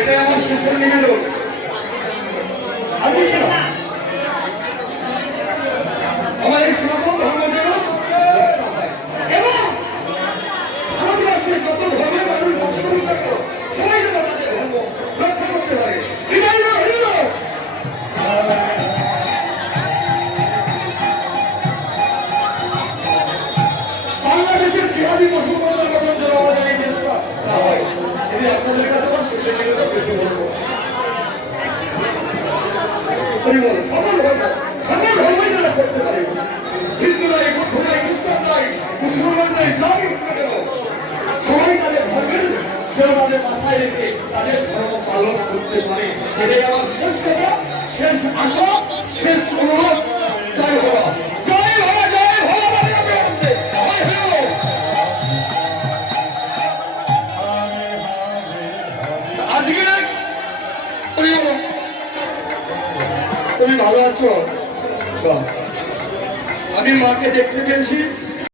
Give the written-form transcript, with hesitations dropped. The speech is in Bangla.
এটা আমার শেষের নিবেদন। আমি আমার এই সনাতন ধর্ম যেন এবং ভারতবর্ষের যত ধর্মের মানুষ বসবাস করত সবাই যেন তাদের ধর্ম রক্ষা করতে পারে। বাংলাদেশের জিহাদি মুসলমানদের কথা যেন আমাদের এই দেশটা না হয়, এটি আপনাদের কাছে আমার শেষের নিবেদন বেশি বলবো। সকল ধর্মই যেন করতে পারে, হিন্দু নাই, বৌদ্ধ নাই, খ্রিস্টান নাই, মুসলমান নাই, যাই হোক না কেন সবাই তাদের ধর্মের যেন তাদের মাথায় রেখে তাদের ধর্ম পালন করতে পারে। এটাই আমার শেষ কথা, শেষ আশা, শেষ অনুরোধ। জয় বাবা, জয় বাবা, জয় বাবা। আজকে তুমি ভালো আছো? আমি মাকে দেখতে পেয়েছি।